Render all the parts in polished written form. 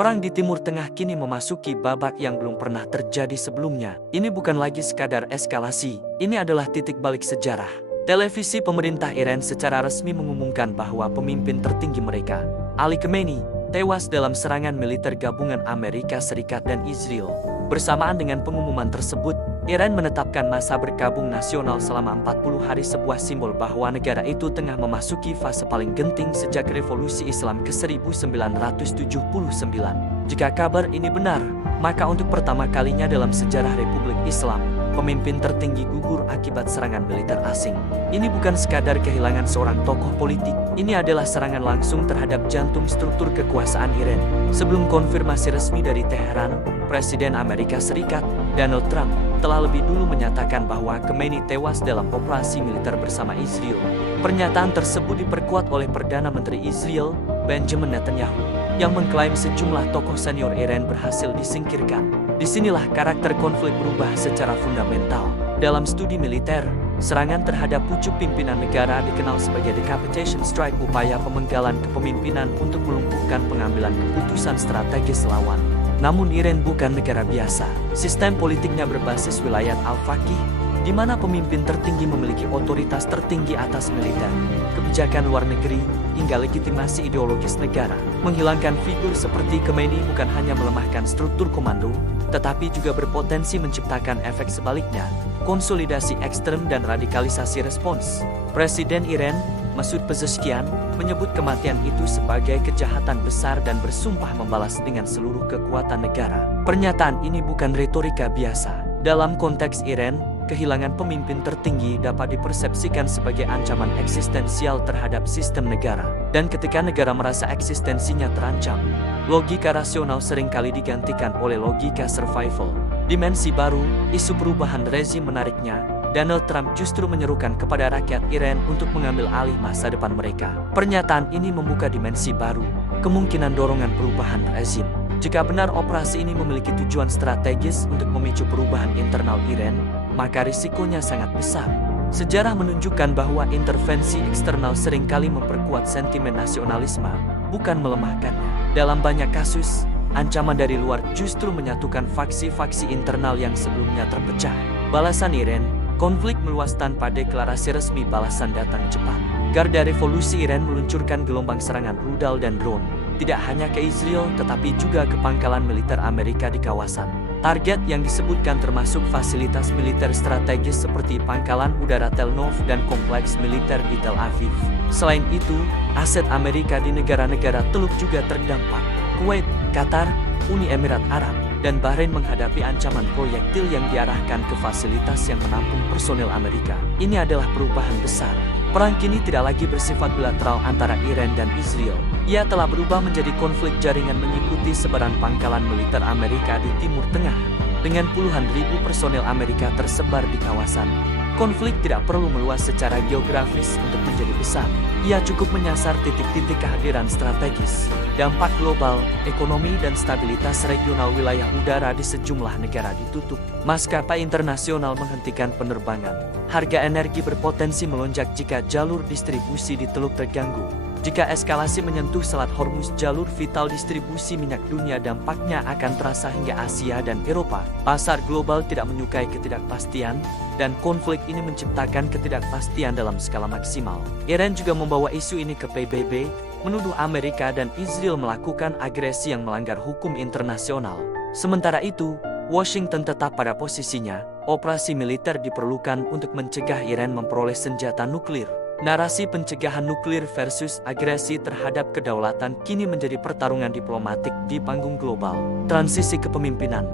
Perang di Timur Tengah kini memasuki babak yang belum pernah terjadi sebelumnya. Ini bukan lagi sekadar eskalasi, ini adalah titik balik sejarah. Televisi pemerintah Iran secara resmi mengumumkan bahwa pemimpin tertinggi mereka, Ali Khamenei, tewas dalam serangan militer gabungan Amerika Serikat dan Israel. Bersamaan dengan pengumuman tersebut, Iran menetapkan masa berkabung nasional selama 40 hari, sebuah simbol bahwa negara itu tengah memasuki fase paling genting sejak Revolusi Islam ke-1979. Jika kabar ini benar, maka untuk pertama kalinya dalam sejarah Republik Islam, pemimpin tertinggi gugur akibat serangan militer asing. Ini bukan sekadar kehilangan seorang tokoh politik, ini adalah serangan langsung terhadap jantung struktur kekuasaan Iran. Sebelum konfirmasi resmi dari Teheran, Presiden Amerika Serikat, Donald Trump, telah lebih dulu menyatakan bahwa Khamenei tewas dalam operasi militer bersama Israel. Pernyataan tersebut diperkuat oleh Perdana Menteri Israel, Benjamin Netanyahu, yang mengklaim sejumlah tokoh senior Iran berhasil disingkirkan. Disinilah karakter konflik berubah secara fundamental. Dalam studi militer, serangan terhadap pucuk pimpinan negara dikenal sebagai decapitation strike, upaya pemenggalan kepemimpinan untuk melumpuhkan pengambilan keputusan strategis lawan. Namun Iran bukan negara biasa. Sistem politiknya berbasis wilayah al-faqih, di mana pemimpin tertinggi memiliki otoritas tertinggi atas militer, kebijakan luar negeri, hingga legitimasi ideologis negara. Menghilangkan figur seperti Khamenei bukan hanya melemahkan struktur komando, tetapi juga berpotensi menciptakan efek sebaliknya, konsolidasi ekstrem dan radikalisasi respons. Presiden Iran, Masoud Pezeshkian, menyebut kematian itu sebagai kejahatan besar dan bersumpah membalas dengan seluruh kekuatan negara. Pernyataan ini bukan retorika biasa. Dalam konteks Iran, kehilangan pemimpin tertinggi dapat dipersepsikan sebagai ancaman eksistensial terhadap sistem negara. Dan ketika negara merasa eksistensinya terancam, logika rasional seringkali digantikan oleh logika survival. Dimensi baru, isu perubahan rezim menariknya, Donald Trump justru menyerukan kepada rakyat Iran untuk mengambil alih masa depan mereka. Pernyataan ini membuka dimensi baru, kemungkinan dorongan perubahan rezim. Jika benar operasi ini memiliki tujuan strategis untuk memicu perubahan internal Iran, maka risikonya sangat besar. Sejarah menunjukkan bahwa intervensi eksternal seringkali memperkuat sentimen nasionalisme, bukan melemahkannya. Dalam banyak kasus, ancaman dari luar justru menyatukan faksi-faksi internal yang sebelumnya terpecah. Balasan Iran, konflik meluas tanpa deklarasi resmi, balasan datang cepat. Garda Revolusi Iran meluncurkan gelombang serangan rudal dan drone, tidak hanya ke Israel tetapi juga ke pangkalan militer Amerika di kawasan. Target yang disebutkan termasuk fasilitas militer strategis seperti pangkalan udara Tel Nov dan kompleks militer di Tel Aviv. Selain itu, aset Amerika di negara-negara Teluk juga terdampak. Kuwait, Qatar, Uni Emirat Arab, dan Bahrain menghadapi ancaman proyektil yang diarahkan ke fasilitas yang menampung personel Amerika. Ini adalah perubahan besar. Perang kini tidak lagi bersifat bilateral antara Iran dan Israel. Ia telah berubah menjadi konflik jaringan mengikuti sebaran pangkalan militer Amerika di Timur Tengah. Dengan puluhan ribu personel Amerika tersebar di kawasan, konflik tidak perlu meluas secara geografis untuk menjadi besar. Ia cukup menyasar titik-titik kehadiran strategis. Dampak global, ekonomi dan stabilitas regional, wilayah udara di sejumlah negara ditutup. Maskapai internasional menghentikan penerbangan. Harga energi berpotensi melonjak jika jalur distribusi di Teluk terganggu. Jika eskalasi menyentuh Selat Hormuz, jalur vital distribusi minyak dunia, dampaknya akan terasa hingga Asia dan Eropa. Pasar global tidak menyukai ketidakpastian, dan konflik ini menciptakan ketidakpastian dalam skala maksimal. Iran juga membawa isu ini ke PBB, menuduh Amerika dan Israel melakukan agresi yang melanggar hukum internasional. Sementara itu, Washington tetap pada posisinya, operasi militer diperlukan untuk mencegah Iran memperoleh senjata nuklir. Narasi pencegahan nuklir versus agresi terhadap kedaulatan kini menjadi pertarungan diplomatik di panggung global. Transisi kepemimpinan.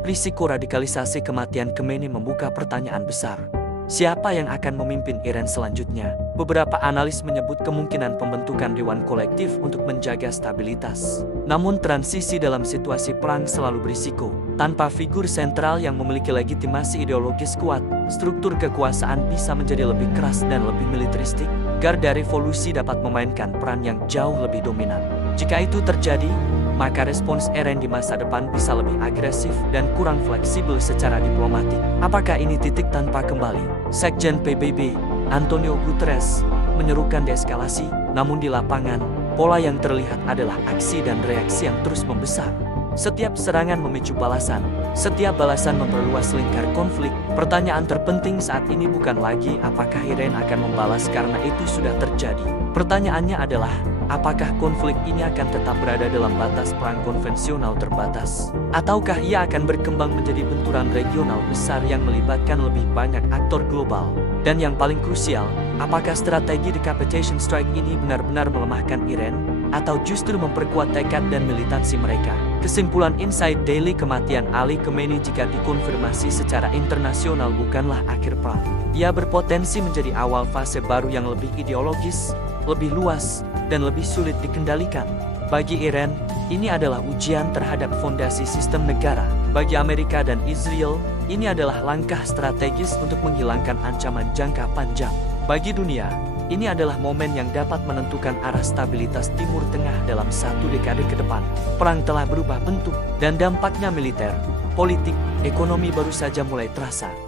Risiko radikalisasi kematian Khamenei membuka pertanyaan besar. Siapa yang akan memimpin Iran selanjutnya? Beberapa analis menyebut kemungkinan pembentukan dewan kolektif untuk menjaga stabilitas. Namun transisi dalam situasi perang selalu berisiko. Tanpa figur sentral yang memiliki legitimasi ideologis kuat, struktur kekuasaan bisa menjadi lebih keras dan lebih militeristik. Garda Revolusi dapat memainkan peran yang jauh lebih dominan. Jika itu terjadi, maka respons Iran di masa depan bisa lebih agresif dan kurang fleksibel secara diplomatik. Apakah ini titik tanpa kembali? Sekjen PBB, Antonio Guterres, menyerukan deeskalasi, namun di lapangan, Pola yang terlihat adalah aksi dan reaksi yang terus membesar. Setiap serangan memicu balasan, setiap balasan memperluas lingkar konflik. Pertanyaan terpenting saat ini bukan lagi apakah Iran akan membalas karena itu sudah terjadi. Pertanyaannya adalah, apakah konflik ini akan tetap berada dalam batas perang konvensional terbatas? Ataukah ia akan berkembang menjadi benturan regional besar yang melibatkan lebih banyak aktor global? Dan yang paling krusial, apakah strategi decapitation strike ini benar-benar melemahkan Iran? Atau justru memperkuat tekad dan militansi mereka? Kesimpulan Inside Daily: kematian Ali Khamenei jika dikonfirmasi secara internasional bukanlah akhir perang. Ia berpotensi menjadi awal fase baru yang lebih ideologis, lebih luas, dan lebih sulit dikendalikan. Bagi Iran, ini adalah ujian terhadap fondasi sistem negara. Bagi Amerika dan Israel, ini adalah langkah strategis untuk menghilangkan ancaman jangka panjang. Bagi dunia, ini adalah momen yang dapat menentukan arah stabilitas Timur Tengah dalam 1 dekade ke depan. Perang telah berubah bentuk, dan dampaknya militer, politik, ekonomi baru saja mulai terasa.